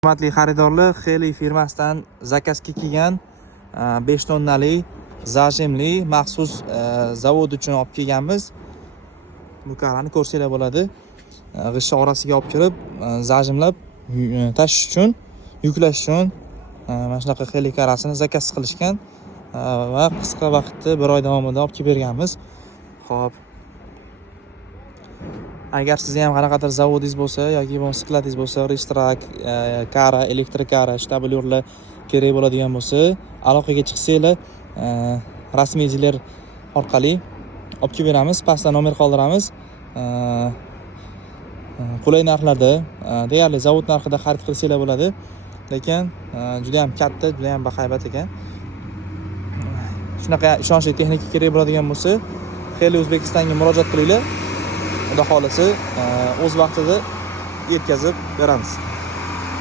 Hurmatli xaridorlar, Xeli firmasidan zakazga kelgan 5 tonnali zajimli maxsus zavod uchun olib kelganmiz. Bu karani ko'rsanglar bo'ladi. G'isha orasiga olib kirib, zajimlab tashish uchun, yuklash uchun mana shunaqa Xeli karasini zakaz qilishgan va qisqa vaqtda 1 oy davomida olib kelib berganmiz. Xo'p. Agar sizga ham qanaqadir zavodingiz bo'lsa yoki skladingiz bo'lsa, restrak, kara, elektrokara, shtabilyorlar kerak bo'ladigan bo'lsa, aloqaga chiqsanglar, rasmiylar orqali olib kelib beramiz. Pastda nomer qoldiramiz. Qulay narxlarda, deyarli zavod narxida xarid qilsanglar bo'ladi. Lekin juda ham katta, juda ham bahaybat ekan. Shunaqa ishonchli texnika kerak bo'ladigan bo'lsa, Xeli O'zbekistonga murojaat qilinglar. Xudo xolasa o'z vaqtida yetkazib beramiz.